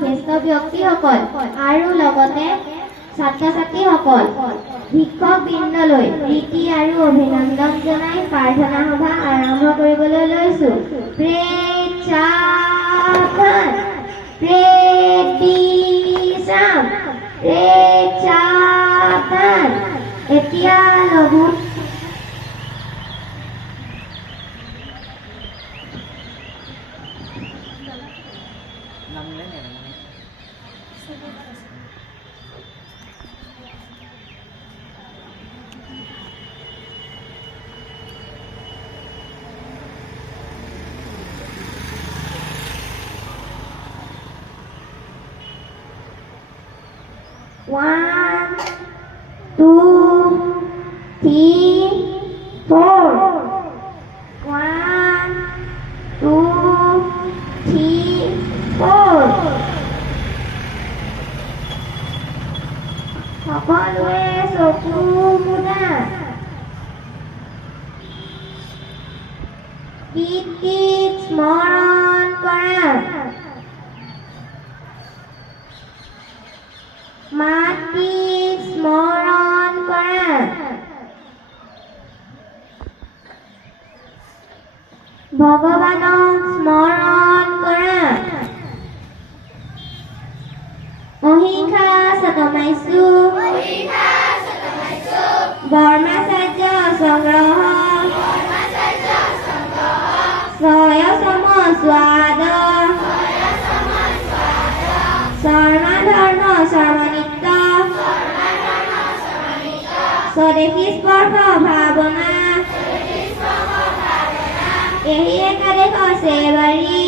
জ্যেষ্ঠ ব্যক্তিসকল আৰু লগতে ছাত্ৰ-ছাত্ৰীসকল শিক্ষকবৃন্দলৈ প্ৰীতি আৰু অভিনন্দন জনাই প্ৰাৰ্থনা সভা আৰম্ভ কৰিবলৈ লৈছোঁ। প্ৰেচাধন প্ৰেদিশাম প্ৰেচাধন। এতিয়া লঘু One, two, three, four. 1, 2, 3, 4. সকলোৱে চকু মুদা। গীত স্মৰণ কৰা। মাটি স্মৰণ কৰা। ভগৱানক স্মৰণ কৰা। অহিংসা সতমাইছো ব্ৰহ্মচৰ্য সংগ্ৰহ ছয়সম স্বাদ সৰ্বধৰ্ম সৰ্বনিত্য স্বদেশী স্পৰ্শ ভাৱনা এহি একাদেশ সেৱাৰী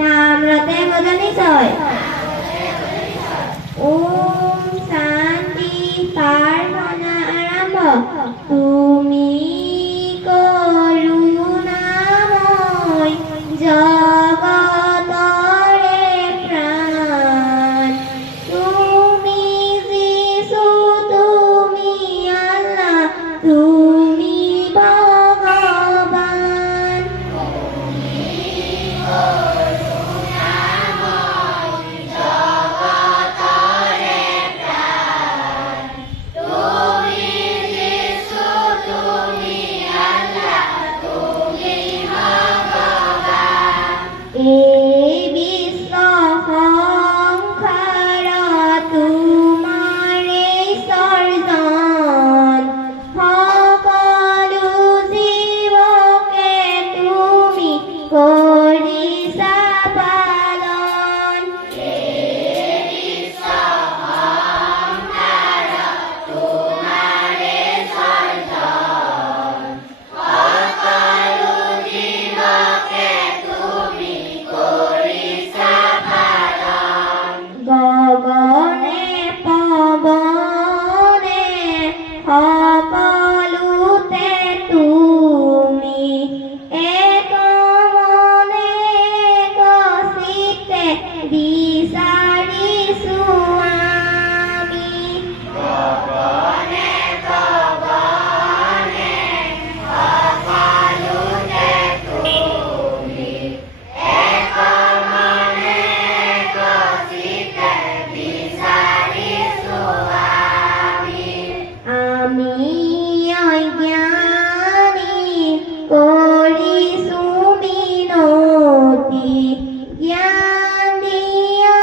নাম ৰতে বদনিছয়। ওম শান্তি প্ৰাৰ্থনা আৰম্ভ। তুমি কৰুণাময় জগতৰে প্ৰাণ। তুমি যিশু তুমি আল্লাহ তুমি ভগবান। এই বিশ্ব সংসাৰ তোমাৰে সৰ্জন। সকলো জীৱকে তুমি কৰিছা পালন। গগনে পৱনে সকলোতে তুমি এক মনে এক চিত্তে বিচাৰিছো আমি। আমি অজ্ঞানী কৰিছো মিনতি জ্ঞান দিয়া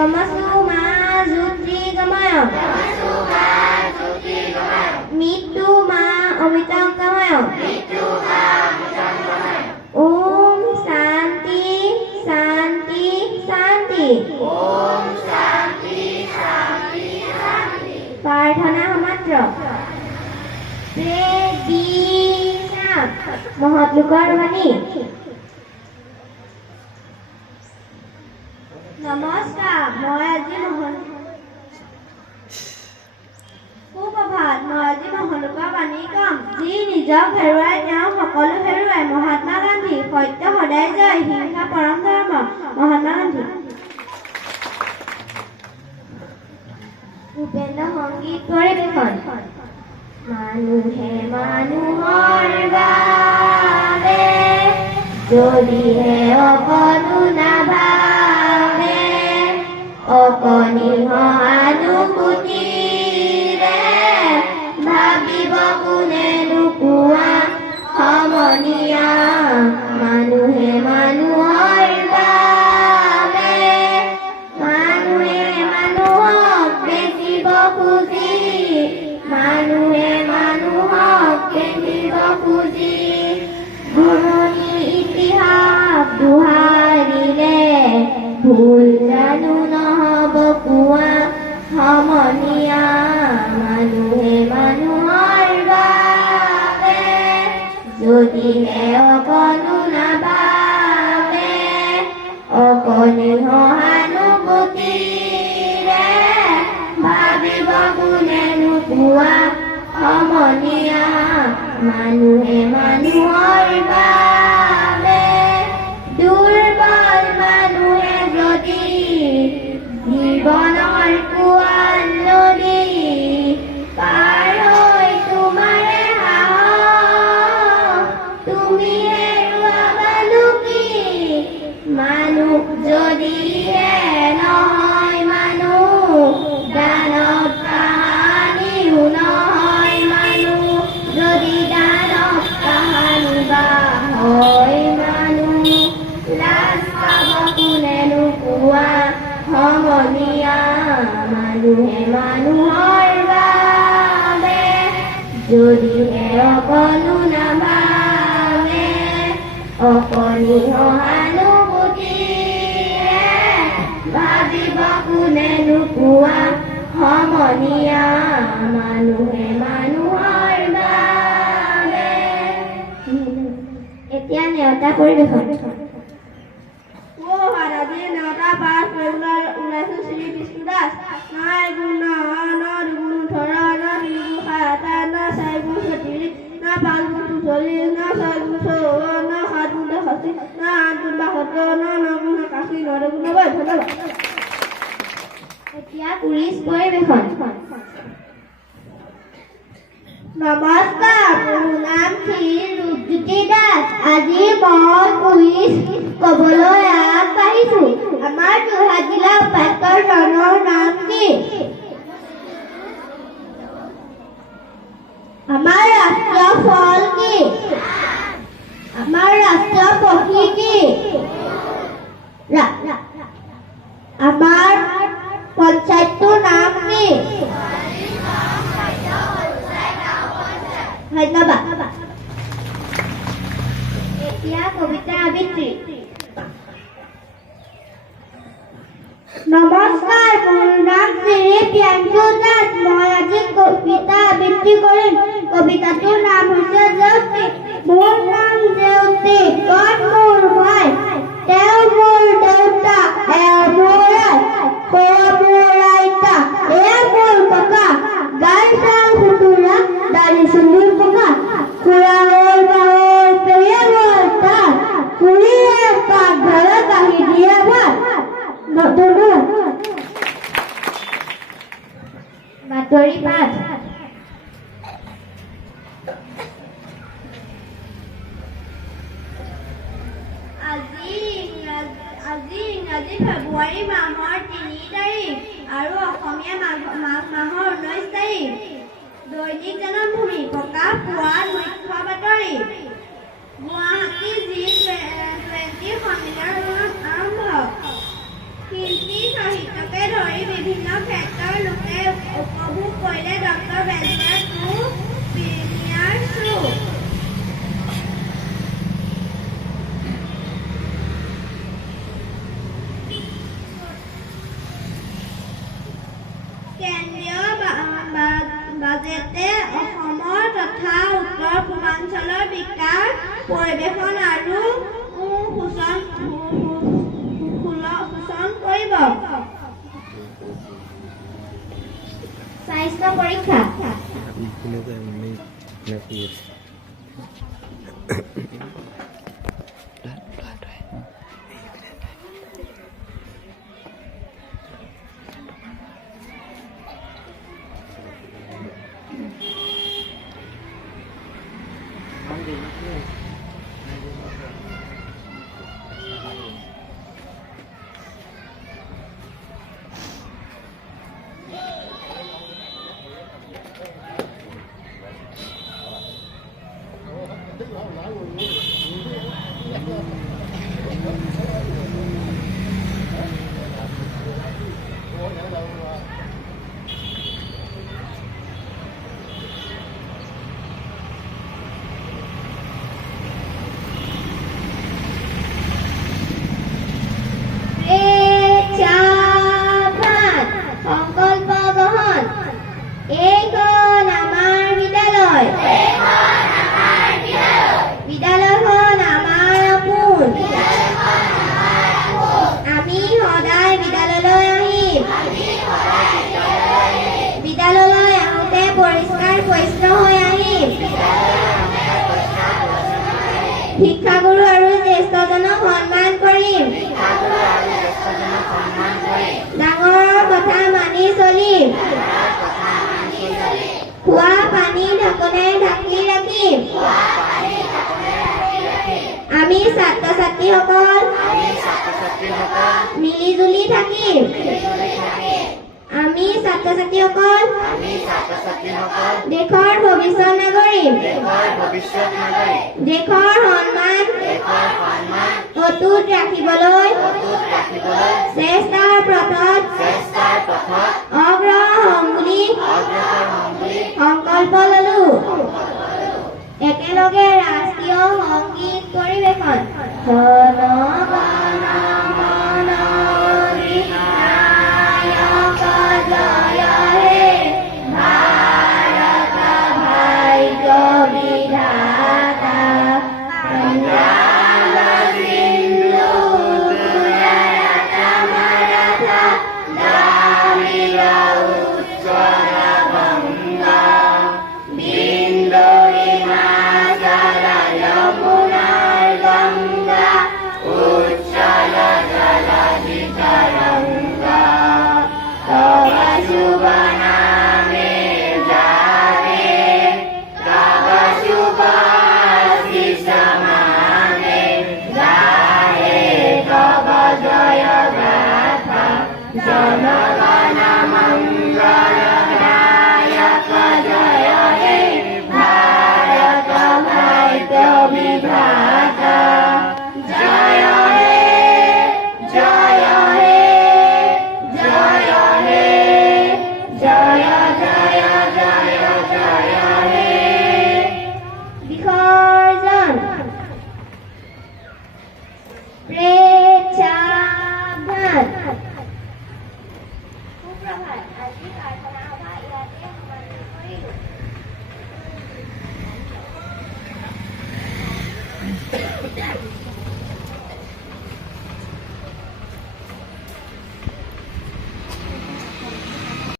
কমসুমা জ্যোতিৰ্গময় মৃত্যু মা অমৃতংগময় ওম শান্তি শান্তি শান্তি প্ৰাৰ্থনা সমাত্ৰ মহৎ লোকৰ বাণী নমস্কাৰ মই আজি সুপ্ৰভাত মই আজি মহলোকৰ বাণী কম যি নিজক হেৰুৱাই তেওঁ সকলো হেৰুৱাই মহাত্মা গান্ধী সত্য সদায় জয় হিংসা পৰম ধৰ্ম মহাত্মা গান্ধী ভূপেন্দ্ৰ সংগীত পৰিৱেশন মানুহে মানুহৰ বাবে যদিহে অকণো নাভাবে অকণিহ আনুভূতিৰে ভাবিব কোনেনো কোৱা সমনীয়া মানুহে মানুহৰ বাবে মানুহে মানুহক দেখিব খুজি মানুহে মানুহক দেখিব খুজি পুৰণি ইতিহাস দোহাৰিলে ভুল জানো নহ'ব কোৱা সমনীয়া মানুহে মানুহৰ বাবে যদিহে অকণো নাভাবে অকণিহ আনুভূতিৰে ভাবিব কোনেনো কোৱা সমনীয়া মানুহে মানুহৰ বাবে দুৰ্বল মানুহে যদি জীৱনৰ কোৱাল নদী পাৰ হৈ তোমাৰে সাহস তুমি হেৰুৱাবানো কি মানুহ যদিহে নহয় মানুহ দানৱ কাহানিও নহয় মানুহ যদি দানৱ কাহানি বা হয় মানুহ লাজ পাব কোনেনো কোৱা সমনীয়া মানুহে মানুহৰ বাবে যদিহে অকণো নাভাবে অকণিহ আনুভূতিৰে ভাবিব কোনেনো কোৱা সমনীয়া মানুহে মানুহৰ বাবে এতিয়া নেওতা পৰিৱেশন আজি নেওতা পাঠ কৰিবলৈ ওলাইছো শ্ৰী বিষ্ণু দাস নাই গুণ ন দুগুণ ওঠৰ ন তিনিগুণ সাত ন চাৰিগুণ ছয়ত্ৰিশ ন পাঁচগুণ ৪৪ ন ছয়গুণ ৫৪ ন সাতগুণ ৬৩ ন আঠগুণ ৭২ ন নগুণ ৮১ ন দুগুণ ৯০ ধন্যবাদ এতিয়া কুইজ পৰিৱেশন নমস্কাৰ মোৰ নাম শ্ৰী ৰূপজ্যোতি দাস আজি মই কুইজ ক'বলৈ আগবাঢ়িছো আমাৰ যোৰহাট জিলা উপায়ুক্তৰ জনৰ নাম কি আমাৰ ৰাষ্ট্ৰীয় ফল কি আমাৰ ৰাষ্ট্ৰীয় পক্ষী কি আমাৰ পঞ্চায়তটোৰ নাম কি ধন্যবাদ এতিয়া কবিতা আবৃত্তি নমস্কাৰ মোৰ নাম শ্ৰী প্ৰিয়াংশু দাস মই আজি কবিতা আবৃত্তি কৰিম কবিতাটোৰ নাম হৈছে জেউতি মোৰ নাম জেউতি কত মোৰ ভাই তেওঁ মোৰ দেউতা এওঁ মোৰ মোৰ আইতা এয়া মোৰ ককা গাই চাল ফুটুৰা দাড়ি চুলি পকা খুৰা হ'ল বাহৰ পেয়ে হ'ল তাত খুৰীয়ে পাকঘৰত আহি দিয়ে ভাত বাতৰি পাঠ আজি ইংৰাজী ফেব্ৰুৱাৰী মাহৰ ৩ তাৰিখ আৰু অসমীয়া মাঘ মাহৰ ১৯ তাৰিখ দৈনিক জনমভূমি প্ৰকাশ পোৱা মুখ্য বাতৰি গুৱাহাটী G20 সন্মিলন আৰম্ভ শিল্পী সাহিত্যকে লগতে অসমৰ তথা উত্তৰ পূৰ্বাঞ্চলৰ বিকাশ পৰিৱেশন আৰু সূচন কৰিব। স্বাস্থ্য পৰীক্ষা সংকল্প গ্ৰহণ। এইখন আমাৰ বিদ্যালয়, বিদ্যালয়খন আমাৰ আপোন। আমি সদায় বিদ্যালয়লৈ আহিম। বিদ্যালয়লৈ আহোঁতে পৰিষ্কাৰ পৰিচ্ছন্ন হৈ আহিম। শিক্ষাগুৰু আৰু জ্যেষ্ঠজনক সন্মান কৰিম। ডাঙৰৰ কথা মানি চলিম। খোৱা পানী ঢাকোনেৰে ঢাকি ৰাখিম। আমি ছাত্ৰ ছাত্ৰীসকল মিলি জুলি থাকিম। আমি ছাত্ৰ ছাত্ৰীসকল দেশৰ ভৱিষ্যত নাগৰিক। দেশৰ সন্মান অটুট ৰাখিবলৈ চেষ্টাৰ পথত অগ্ৰসৰ হ'ম বুলি সংকল্প ললো। একেলগে ৰাষ্ট্ৰীয় সংগীত পৰিৱেশন। জন গণ মন অধিনায়ক জয় হে ভাৰত ভাগ্য বিধাতা। পঞ্জাব সিন্ধু গুজৰাট মাৰাঠা দ্ৰাবিড় উৎকল গংগা বিন্দু হিমাচল যমুনাৰ গংগা উচ্ছল জলধি তৰঙ্গা। তব শুভ নামে জাগে তব শুভ আশীষ মাগে গাহে তব জয় গাথা। জন গণ মঙ্গল